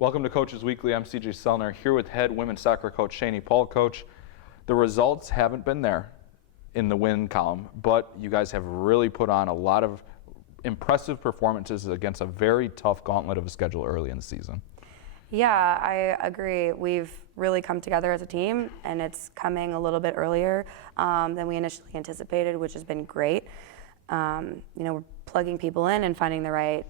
Welcome to Coaches Weekly. I'm CJ Sellner here with head women's soccer coach Shani Paul. Coach, the results haven't been there in the win column, but you guys have really put on a lot of impressive performances against a very tough gauntlet of a schedule early in the season. Yeah, I agree. We've really come together as a team, and it's coming a little bit earlier than we initially anticipated, which has been great. We're plugging people in and finding the right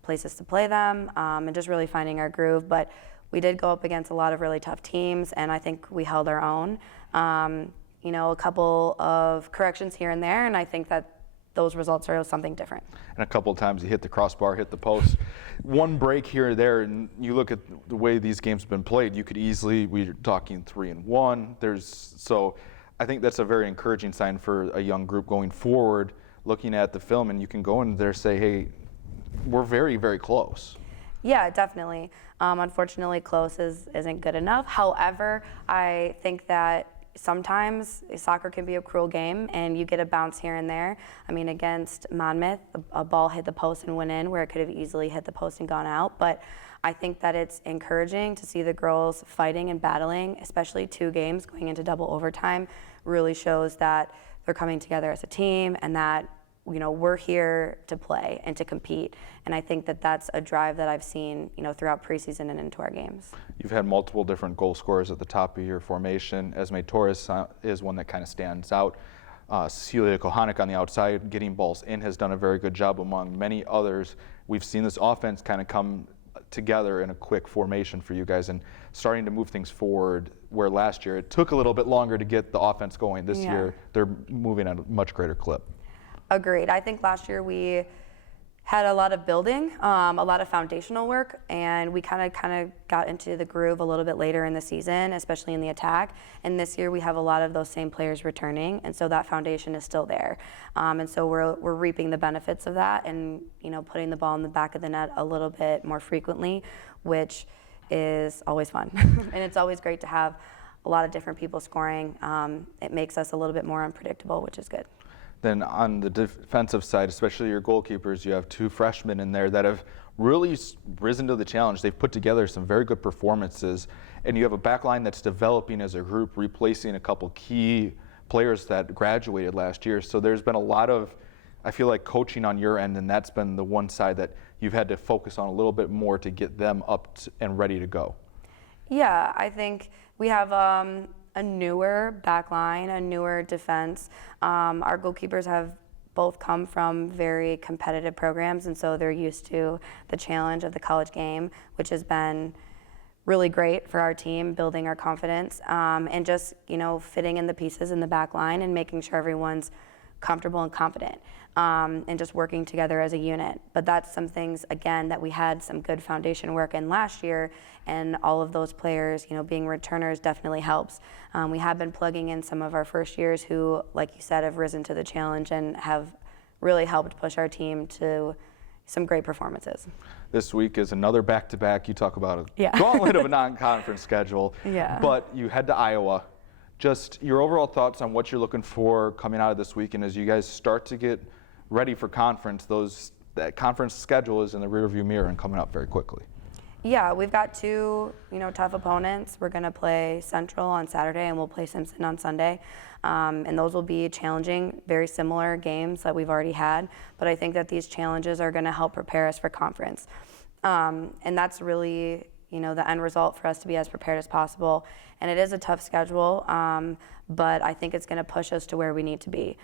places to play them, and just really finding our groove. But we did go up against a lot of really tough teams, and I think we held our own. A couple of corrections here and there, and I think that those results are something different. And a couple of times you hit the crossbar, hit the post. One break here or there, and you look at the way these games have been played, you could easily, we're talking 3-1. So I think that's a very encouraging sign for a young group going forward, looking at the film, and you can go in there and say, hey, we're very, very close. Yeah, definitely. Unfortunately, close isn't good enough. However, I think that sometimes soccer can be a cruel game, and you get a bounce here and there. I mean, against Monmouth, a ball hit the post and went in where it could have easily hit the post and gone out. But I think that it's encouraging to see the girls fighting and battling, especially 2 games going into double overtime, really shows that they're coming together as a team and that we're here to play and to compete. And I think that that's a drive that I've seen, throughout preseason and into our games. You've had multiple different goal scorers at the top of your formation. Esme Torres is one that kind of stands out. Celia Kohanek on the outside, getting balls in, has done a very good job among many others. We've seen this offense kind of come together in a quick formation for you guys and starting to move things forward, where last year it took a little bit longer to get the offense going. This year they're moving at a much greater clip. Agreed. I think last year we had a lot of building, a lot of foundational work, and we kind of got into the groove a little bit later in the season, especially in the attack. And this year we have a lot of those same players returning, and so that foundation is still there. And so we're reaping the benefits of that, and putting the ball in the back of the net a little bit more frequently, which is always fun. And it's always great to have a lot of different people scoring. It makes us a little bit more unpredictable, which is good. Then on the defensive side, especially your goalkeepers, you have 2 freshmen in there that have really risen to the challenge. They've put together some very good performances, and you have a back line that's developing as a group, replacing a couple key players that graduated last year. So there's been a lot of, I feel like, coaching on your end, and that's been the one side that you've had to focus on a little bit more to get them up and ready to go. Yeah, I think we have a newer back line, a newer defense. Our goalkeepers have both come from very competitive programs, and so they're used to the challenge of the college game, which has been really great for our team, building our confidence, and just fitting in the pieces in the back line and making sure everyone's comfortable and confident, and just working together as a unit. But that's some things, again, that we had some good foundation work in last year, and all of those players, being returners definitely helps. We have been plugging in some of our first years who, like you said, have risen to the challenge and have really helped push our team to some great performances. This week is another back-to-back. You talk about a gauntlet of a non-conference schedule, but you head to Iowa. Just your overall thoughts on what you're looking for coming out of this weekend as you guys start to get ready for conference. That conference schedule is in the rearview mirror and coming up very quickly. Yeah, we've got 2 tough opponents. We're going to play Central on Saturday, and we'll play Simpson on Sunday. And those will be challenging, very similar games that we've already had. But I think that these challenges are going to help prepare us for conference. And that's really the end result for us to be as prepared as possible. And it is a tough schedule, but I think it's going to push us to where we need to be.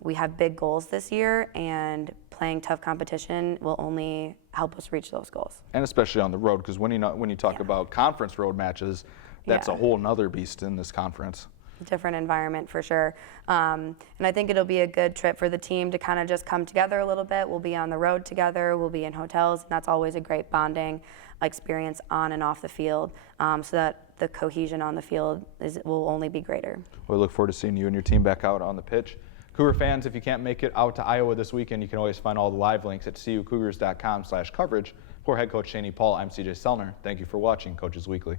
We have big goals this year, and playing tough competition will only help us reach those goals. And especially on the road, because when you talk about conference road matches, that's a whole nother beast in this conference. Different environment for sure. And I think it'll be a good trip for the team to kind of just come together a little bit. We'll be on the road together, we'll be in hotels, and that's always a great bonding experience on and off the field, so that the cohesion on the field will only be greater. We look forward to seeing you and your team back out on the pitch. Cougar fans, if you can't make it out to Iowa this weekend, you can always find all the live links at cucougars.com/coverage. For head coach Shani Paul, I'm CJ Sellner. Thank you for watching Coaches Weekly.